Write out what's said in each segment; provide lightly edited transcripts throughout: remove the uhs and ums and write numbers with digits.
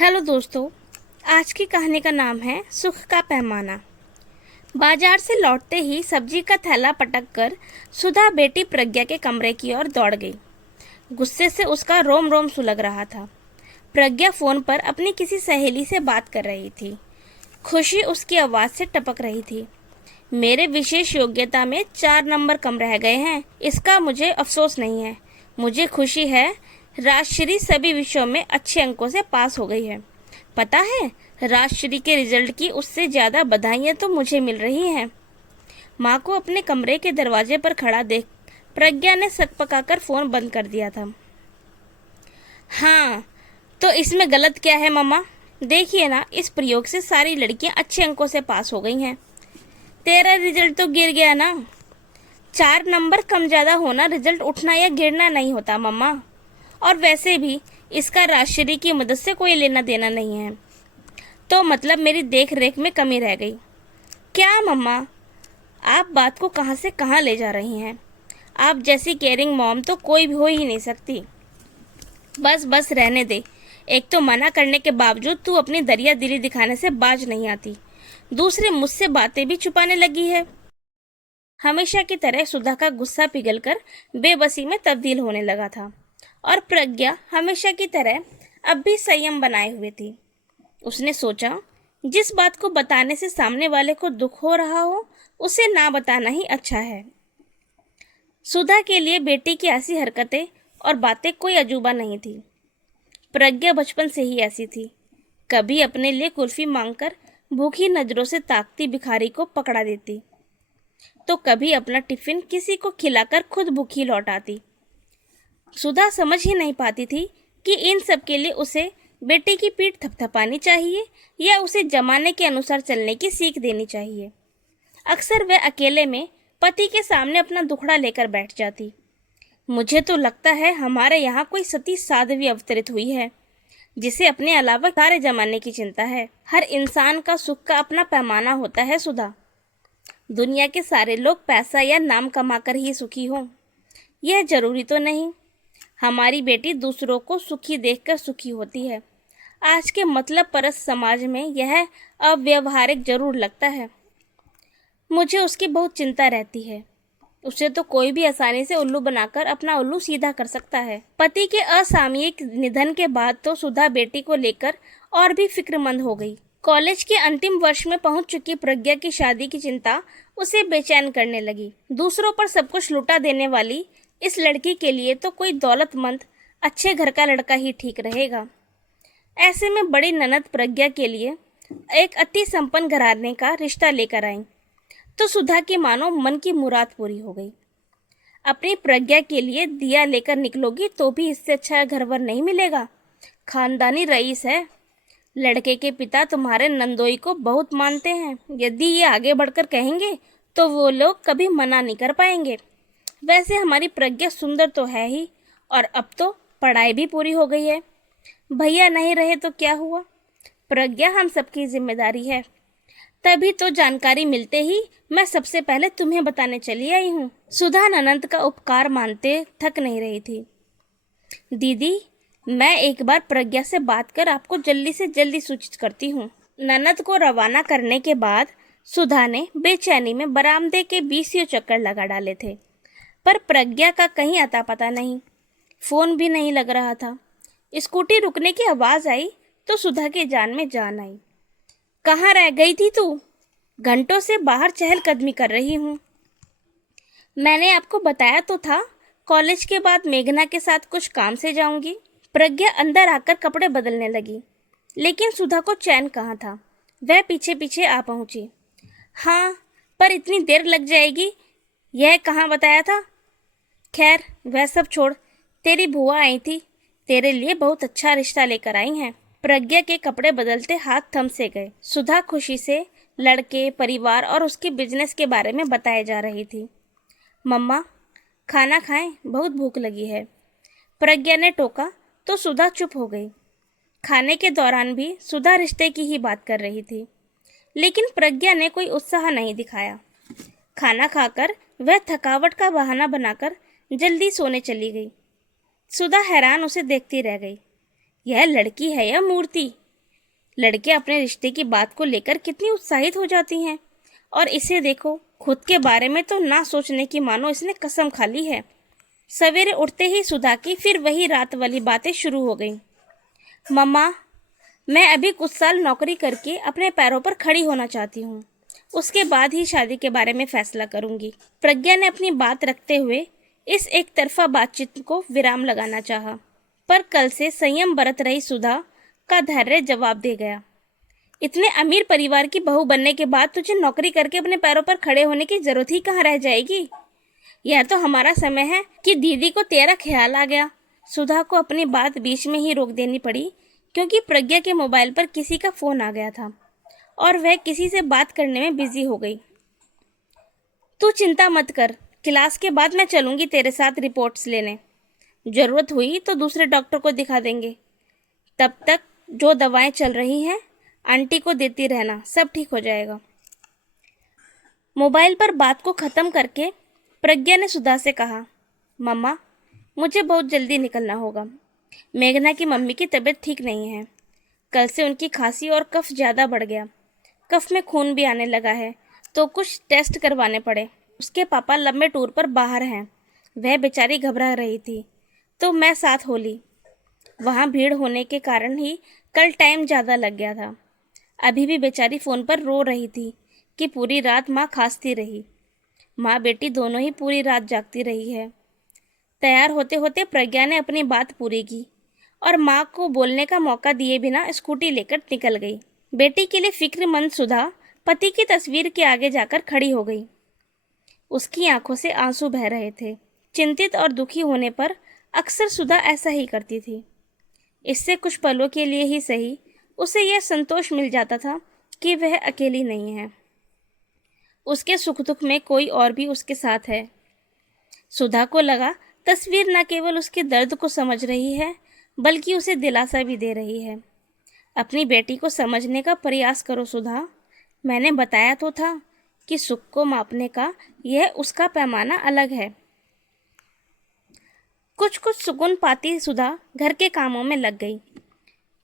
Hello दोस्तों। आज की कहानी का नाम है सुख का पैमाना। बाजार से लौटते ही सब्जी का थैला पटक कर सुधा बेटी प्रज्ञा के कमरे की ओर दौड़ गई। गुस्से से उसका रोम रोम सुलग रहा था। प्रज्ञा फोन पर अपनी किसी सहेली से बात कर रही थी। खुशी उसकी आवाज़ से टपक रही थी। मेरे विशेष योग्यता में 4 नंबर कम रह गए हैं, इसका मुझे अफसोस नहीं है। मुझे खुशी है, राजश्री सभी विषयों में अच्छे अंकों से पास हो गई है। पता है, राजश्री के रिजल्ट की उससे ज़्यादा बधाइयाँ तो मुझे मिल रही हैं। माँ को अपने कमरे के दरवाजे पर खड़ा देख प्रज्ञा ने सकपकाकर फ़ोन बंद कर दिया था। हाँ, तो इसमें गलत क्या है मम्मा? देखिए ना, इस प्रयोग से सारी लड़कियां अच्छे अंकों से पास हो गई हैं। तेरा रिजल्ट तो गिर गया ना। 4 नंबर कम ज़्यादा होना रिजल्ट उठना या गिरना नहीं होता मम्मा। और वैसे भी इसका राजश्री की मदद से कोई लेना देना नहीं है। तो मतलब मेरी देख रेख में कमी रह गई। क्या मम्मा, आप बात को कहाँ से कहाँ ले जा रही हैं? आप जैसी केयरिंग मॉम तो कोई भी हो ही नहीं सकती। बस बस रहने दे। एक तो मना करने के बावजूद तू अपनी दरिया दिली दिखाने से बाज नहीं आती, दूसरे मुझसे बातें भी छुपाने लगी है। हमेशा की तरह सुधा का गुस्सा पिघलकर बेबसी में तब्दील होने लगा था और प्रज्ञा हमेशा की तरह अब भी संयम बनाए हुए थी। उसने सोचा, जिस बात को बताने से सामने वाले को दुख हो रहा हो उसे ना बताना ही अच्छा है। सुधा के लिए बेटी की ऐसी हरकतें और बातें कोई अजूबा नहीं थी। प्रज्ञा बचपन से ही ऐसी थी। कभी अपने लिए कुल्फी मांगकर भूखी नजरों से ताकती भिखारी को पकड़ा देती, तो कभी अपना टिफिन किसी को खिलाकर खुद भूखी लौट आती। सुधा समझ ही नहीं पाती थी कि इन सब के लिए उसे बेटी की पीठ थपथपानी चाहिए या उसे जमाने के अनुसार चलने की सीख देनी चाहिए। अक्सर वह अकेले में पति के सामने अपना दुखड़ा लेकर बैठ जाती। मुझे तो लगता है हमारे यहाँ कोई सती साध्वी अवतरित हुई है, जिसे अपने अलावा सारे जमाने की चिंता है। हर इंसान का सुख का अपना पैमाना होता है सुधा। दुनिया के सारे लोग पैसा या नाम कमाकर ही सुखी हों, यह जरूरी तो नहीं। हमारी बेटी दूसरों को सुखी देखकर सुखी होती है। आज के मतलब परस्त समाज में यह अव्यवहारिक जरूर लगता है। मुझे उसकी बहुत चिंता रहती है। उसे तो कोई भी आसानी से उल्लू बनाकर अपना उल्लू सीधा कर सकता है। पति के असामयिक निधन के बाद तो सुधा बेटी को लेकर और भी फिक्रमंद हो गई। कॉलेज के अंतिम वर्ष में पहुंच चुकी प्रज्ञा की शादी की चिंता उसे बेचैन करने लगी। दूसरों पर सब कुछ लुटा देने वाली इस लड़की के लिए तो कोई दौलतमंद अच्छे घर का लड़का ही ठीक रहेगा। ऐसे में बड़ी ननद प्रज्ञा के लिए एक अति संपन्न घराने का रिश्ता लेकर आई, तो सुधा की मानो मन की मुराद पूरी हो गई। अपनी प्रज्ञा के लिए दिया लेकर निकलोगी तो भी इससे अच्छा घरवर नहीं मिलेगा। खानदानी रईस है। लड़के के पिता तुम्हारे नंदोई को बहुत मानते हैं। यदि ये आगे बढ़कर कहेंगे तो वो लोग कभी मना नहीं कर पाएंगे। वैसे हमारी प्रज्ञा सुंदर तो है ही, और अब तो पढ़ाई भी पूरी हो गई है। भैया नहीं रहे तो क्या हुआ, प्रज्ञा हम सबकी जिम्मेदारी है। तभी तो जानकारी मिलते ही मैं सबसे पहले तुम्हें बताने चली आई हूँ। सुधा ननंद का उपकार मानते थक नहीं रही थी। दीदी, मैं एक बार प्रज्ञा से बात कर आपको जल्दी से जल्दी सूचित करती हूँ। ननद को रवाना करने के बाद सुधा ने बेचैनी में बरामदे के 20 चक्कर लगा डाले थे, पर प्रज्ञा का कहीं अता पता नहीं। फोन भी नहीं लग रहा था। स्कूटी रुकने की आवाज आई तो सुधा के जान में जान आई। कहाँ रह गई थी तू? घंटों से बाहर चहलकदमी कर रही हूँ। मैंने आपको बताया तो था, कॉलेज के बाद मेघना के साथ कुछ काम से जाऊंगी। प्रज्ञा अंदर आकर कपड़े बदलने लगी, लेकिन सुधा को चैन कहाँ था। वह पीछे पीछे आ पहुंची। हाँ, पर इतनी देर लग जाएगी, यह कहाँ बताया था? खैर वह सब छोड़, तेरी बुआ आई थी, तेरे लिए बहुत अच्छा रिश्ता लेकर आई हैं। प्रज्ञा के कपड़े बदलते हाथ थम से गए। सुधा खुशी से लड़के, परिवार और उसके बिजनेस के बारे में बताए जा रही थी। मम्मा, खाना खाएं, बहुत भूख लगी है। प्रज्ञा ने टोका तो सुधा चुप हो गई। खाने के दौरान भी सुधा रिश्ते की ही बात कर रही थी, लेकिन प्रज्ञा ने कोई उत्साह नहीं दिखाया। खाना खाकर वह थकावट का बहाना बनाकर जल्दी सोने चली गई। सुधा हैरान उसे देखती रह गई। यह लड़की है या मूर्ति? लड़कियां अपने रिश्ते की बात को लेकर कितनी उत्साहित हो जाती हैं, और इसे देखो, खुद के बारे में तो ना सोचने की मानो इसने कसम खा ली है। सवेरे उठते ही सुधा की फिर वही रात वाली बातें शुरू हो गई। मम्मा, मैं अभी कुछ साल नौकरी करके अपने पैरों पर खड़ी होना चाहती हूँ। उसके बाद ही शादी के बारे में फैसला करूंगी। प्रज्ञा ने अपनी बात रखते हुए इस एक तरफा बातचीत को विराम लगाना चाहा, पर कल से संयम बरत रही सुधा का धैर्य जवाब दे गया। इतने अमीर परिवार की बहू बनने के बाद तुझे नौकरी करके अपने पैरों पर खड़े होने की जरूरत ही कहाँ रह जाएगी। यह तो हमारा समय है कि दीदी को तेरा ख्याल आ गया। सुधा को अपनी बात बीच में ही रोक देनी पड़ी, क्योंकि प्रज्ञा के मोबाइल पर किसी का फोन आ गया था और वह किसी से बात करने में बिजी हो गई। तू चिंता मत कर, क्लास के बाद मैं चलूंगी तेरे साथ रिपोर्ट्स लेने। जरूरत हुई तो दूसरे डॉक्टर को दिखा देंगे। तब तक जो दवाएं चल रही हैं आंटी को देती रहना, सब ठीक हो जाएगा। मोबाइल पर बात को खत्म करके प्रज्ञा ने सुधा से कहा, मम्मा, मुझे बहुत जल्दी निकलना होगा। मेघना की मम्मी की तबीयत ठीक नहीं है। कल से उनकी खांसी और कफ ज़्यादा बढ़ गया। कफ में खून भी आने लगा है, तो कुछ टेस्ट करवाने पड़े। उसके पापा लंबे टूर पर बाहर हैं। वह बेचारी घबरा रही थी, तो मैं साथ हो ली। वहाँ भीड़ होने के कारण ही कल टाइम ज़्यादा लग गया था। अभी भी बेचारी फ़ोन पर रो रही थी कि पूरी रात माँ खांसती रही। माँ बेटी दोनों ही पूरी रात जागती रही है। तैयार होते होते प्रज्ञा ने अपनी बात पूरी की और माँ को बोलने का मौका दिए बिना स्कूटी लेकर निकल गई। बेटी के लिए फिक्रमंद सुधा पति की तस्वीर के आगे जाकर खड़ी हो गई। उसकी आंखों से आंसू बह रहे थे। चिंतित और दुखी होने पर अक्सर सुधा ऐसा ही करती थी। इससे कुछ पलों के लिए ही सही उसे यह संतोष मिल जाता था कि वह अकेली नहीं है। उसके सुख दुख में कोई और भी उसके साथ है। सुधा को लगा तस्वीर न केवल उसके दर्द को समझ रही है, बल्कि उसे दिलासा भी दे रही है। अपनी बेटी को समझने का प्रयास करो सुधा। मैंने बताया तो था कि सुख को मापने का यह उसका पैमाना अलग है। कुछ कुछ सुकून पाती सुधा घर के कामों में लग गई।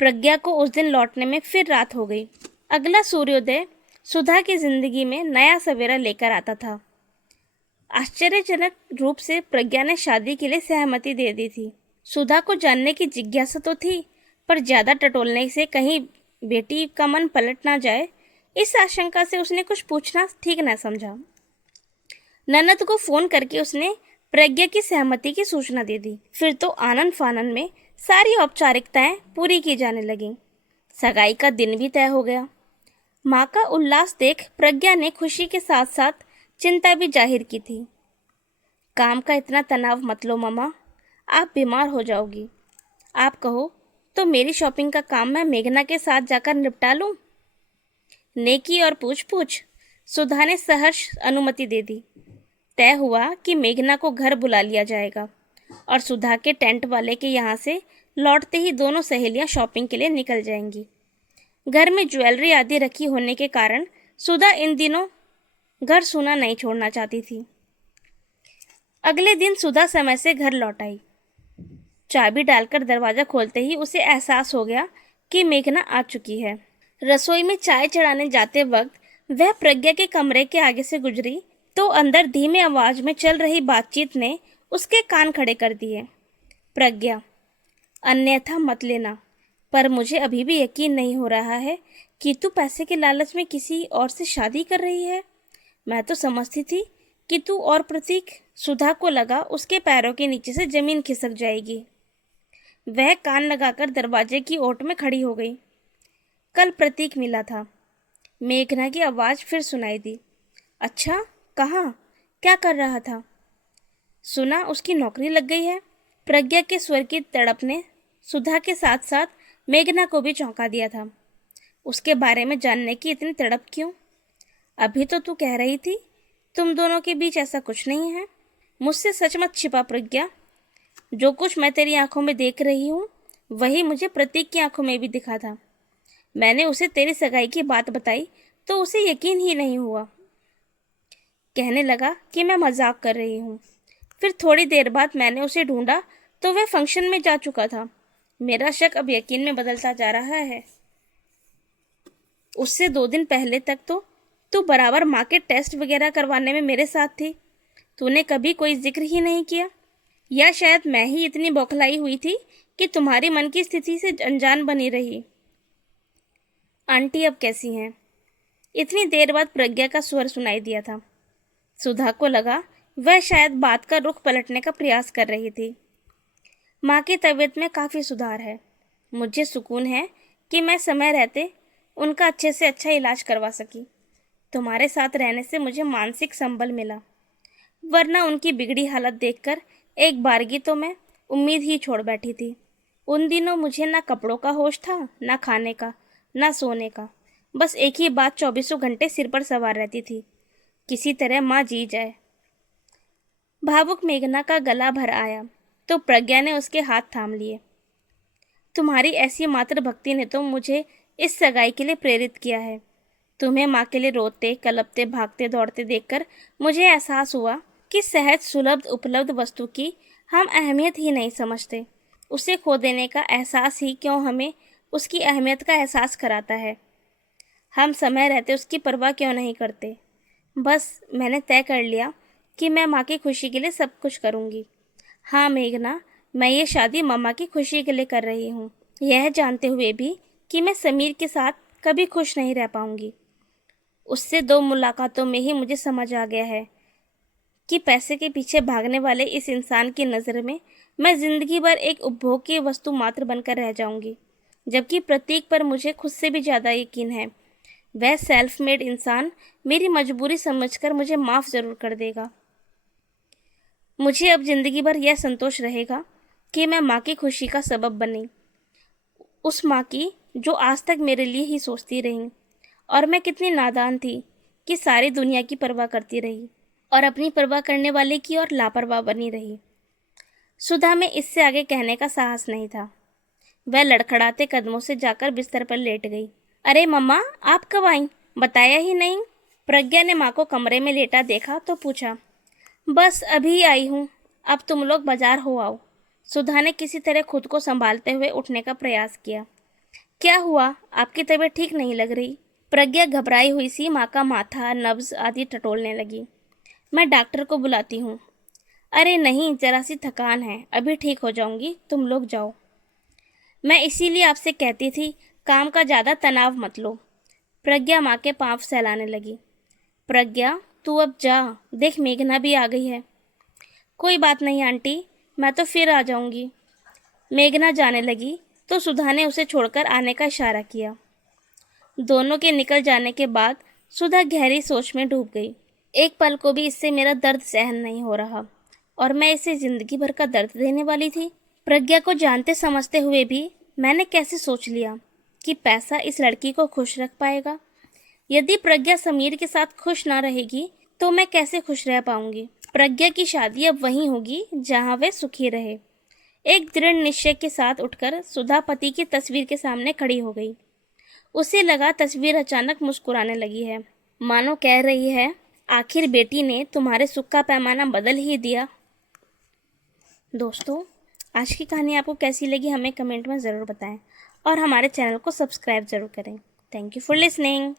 प्रज्ञा को उस दिन लौटने में फिर रात हो गई। अगला सूर्योदय सुधा की जिंदगी में नया सवेरा लेकर आता था। आश्चर्यजनक रूप से प्रज्ञा ने शादी के लिए सहमति दे दी थी। सुधा को जानने की जिज्ञासा तो थी, पर ज्यादा टटोलने से कहीं बेटी का मन पलट ना जाए, इस आशंका से उसने कुछ पूछना ठीक न समझा। ननद को फोन करके उसने प्रज्ञा की सहमति की सूचना दे दी। फिर तो आनंद फानन में सारी औपचारिकताएं पूरी की जाने लगीं। सगाई का दिन भी तय हो गया। माँ का उल्लास देख प्रज्ञा ने खुशी के साथ साथ चिंता भी जाहिर की थी। काम का इतना तनाव मत लो मम्मा, आप बीमार हो जाओगी। आप कहो तो मेरी शॉपिंग का काम मैं मेघना के साथ जाकर निपटा लूं। नेकी और पूछ पूछ, सुधा ने सहर्ष अनुमति दे दी। तय हुआ कि मेघना को घर बुला लिया जाएगा और सुधा के टेंट वाले के यहाँ से लौटते ही दोनों सहेलियां शॉपिंग के लिए निकल जाएंगी। घर में ज्वेलरी आदि रखी होने के कारण सुधा इन दिनों घर सूना नहीं छोड़ना चाहती थी। अगले दिन सुधा समय से घर लौट आई। चाबी डालकर दरवाजा खोलते ही उसे एहसास हो गया कि मेघना आ चुकी है। रसोई में चाय चढ़ाने जाते वक्त वह प्रज्ञा के कमरे के आगे से गुजरी तो अंदर धीमे आवाज में चल रही बातचीत ने उसके कान खड़े कर दिए। प्रज्ञा, अन्यथा मत लेना, पर मुझे अभी भी यकीन नहीं हो रहा है कि तू पैसे के लालच में किसी और से शादी कर रही है। मैं तो समझती थी कि तू और प्रतीक। सुधा को लगा उसके पैरों के नीचे से जमीन खिसक जाएगी। वह कान लगाकर दरवाजे की ओट में खड़ी हो गई। कल प्रतीक मिला था। मेघना की आवाज़ फिर सुनाई दी। अच्छा, कहाँ? क्या कर रहा था? सुना उसकी नौकरी लग गई है। प्रज्ञा के स्वर की तड़प ने सुधा के साथ साथ मेघना को भी चौंका दिया था। उसके बारे में जानने की इतनी तड़प क्यों? अभी तो तू कह रही थी तुम दोनों के बीच ऐसा कुछ नहीं है। मुझसे सच मत छिपा प्रज्ञा। जो कुछ मैं तेरी आंखों में देख रही हूँ वही मुझे प्रतीक की आंखों में भी दिखा था। मैंने उसे तेरी सगाई की बात बताई तो उसे यकीन ही नहीं हुआ। कहने लगा कि मैं मजाक कर रही हूँ। फिर थोड़ी देर बाद मैंने उसे ढूंढा तो वह फंक्शन में जा चुका था। मेरा शक अब यकीन में बदलता जा रहा है। उससे 2 दिन पहले तक तो तू बराबर माँ के टेस्ट वगैरह करवाने में मेरे साथ थी। तूने कभी कोई जिक्र ही नहीं किया, या शायद मैं ही इतनी बौखलाई हुई थी कि तुम्हारी मन की स्थिति से अनजान बनी रही। आंटी अब कैसी हैं? इतनी देर बाद प्रज्ञा का स्वर सुनाई दिया था। सुधा को लगा वह शायद बात का रुख पलटने का प्रयास कर रही थी। माँ की तबीयत में काफ़ी सुधार है। मुझे सुकून है कि मैं समय रहते उनका अच्छे से अच्छा इलाज करवा सकी। तुम्हारे साथ रहने से मुझे मानसिक संबल मिला, वरना उनकी बिगड़ी हालत देखकर एक बारगी तो मैं उम्मीद ही छोड़ बैठी थी। उन दिनों मुझे ना कपड़ों का होश था, ना खाने का, ना सोने का। बस एक ही बात 24 घंटे सिर पर सवार रहती थी, किसी तरह माँ जी जाए। भावुक मेघना का गला भर आया तो प्रज्ञा ने उसके हाथ थाम लिए। तुम्हारी ऐसी मातृ भक्ति ने तो मुझे इस सगाई के लिए प्रेरित किया है। तुम्हें माँ के लिए रोते, कलपते, भागते दौड़ते देखकर मुझे एहसास हुआ कि सहज सुलभ उपलब्ध वस्तु की हम अहमियत ही नहीं समझते। उसे खो देने का एहसास ही क्यों हमें उसकी अहमियत का एहसास कराता है। हम समय रहते उसकी परवाह क्यों नहीं करते। बस मैंने तय कर लिया कि मैं माँ की खुशी के लिए सब कुछ करूँगी। हाँ मेघना, मैं ये शादी मम्मा की खुशी के लिए कर रही हूँ, यह जानते हुए भी कि मैं समीर के साथ कभी खुश नहीं रह पाऊँगी। उससे 2 मुलाकातों में ही मुझे समझ आ गया है कि पैसे के पीछे भागने वाले इस इंसान की नज़र में मैं जिंदगी भर एक उपभोग की वस्तु मात्र बनकर रह जाऊंगी। जबकि प्रतीक पर मुझे खुद से भी ज़्यादा यकीन है। वह सेल्फ मेड इंसान मेरी मजबूरी समझकर मुझे माफ़ ज़रूर कर देगा। मुझे अब जिंदगी भर यह संतोष रहेगा कि मैं माँ की खुशी का सबब बनी, उस माँ की जो आज तक मेरे लिए ही सोचती रही। और मैं कितनी नादान थी कि सारी दुनिया की परवाह करती रही और अपनी परवाह करने वाले की और लापरवाह बनी रही। सुधा में इससे आगे कहने का साहस नहीं था। वह लड़खड़ाते कदमों से जाकर बिस्तर पर लेट गई। अरे मम्मा, आप कब आई? बताया ही नहीं। प्रज्ञा ने माँ को कमरे में लेटा देखा तो पूछा। बस अभी आई हूँ, अब तुम लोग बाजार हो आओ। सुधा ने किसी तरह खुद को संभालते हुए उठने का प्रयास किया। क्या हुआ, आपकी तबीयत ठीक नहीं लग रही? प्रज्ञा घबराई हुई सी माँ का माथा, नब्ज आदि टटोलने लगी। मैं डॉक्टर को बुलाती हूँ। अरे नहीं, जरा सी थकान है, अभी ठीक हो जाऊंगी, तुम लोग जाओ। मैं इसीलिए आपसे कहती थी काम का ज़्यादा तनाव मत लो। प्रज्ञा माँ के पाँव सहलाने लगी। प्रज्ञा, तू अब जा, देख मेघना भी आ गई है। कोई बात नहीं आंटी, मैं तो फिर आ जाऊंगी। मेघना जाने लगी तो सुधा ने उसे छोड़कर आने का इशारा किया। दोनों के निकल जाने के बाद सुधा गहरी सोच में डूब गई। एक पल को भी इससे मेरा दर्द सहन नहीं हो रहा और मैं इसे जिंदगी भर का दर्द देने वाली थी। प्रज्ञा को जानते समझते हुए भी मैंने कैसे सोच लिया कि पैसा इस लड़की को खुश रख पाएगा। यदि प्रज्ञा समीर के साथ खुश ना रहेगी तो मैं कैसे खुश रह पाऊंगी। प्रज्ञा की शादी अब वहीं होगी जहां वह सुखी रहे। एक दृढ़ निश्चय के साथ उठकर सुधा पति की तस्वीर के सामने खड़ी हो गई। उसे लगा तस्वीर अचानक मुस्कुराने लगी है, मानो कह रही है, आखिर बेटी ने तुम्हारे सुख का पैमाना बदल ही दिया। दोस्तों, आज की कहानी आपको कैसी लगी हमें कमेंट में ज़रूर बताएं और हमारे चैनल को सब्सक्राइब ज़रूर करें। Thank you for listening.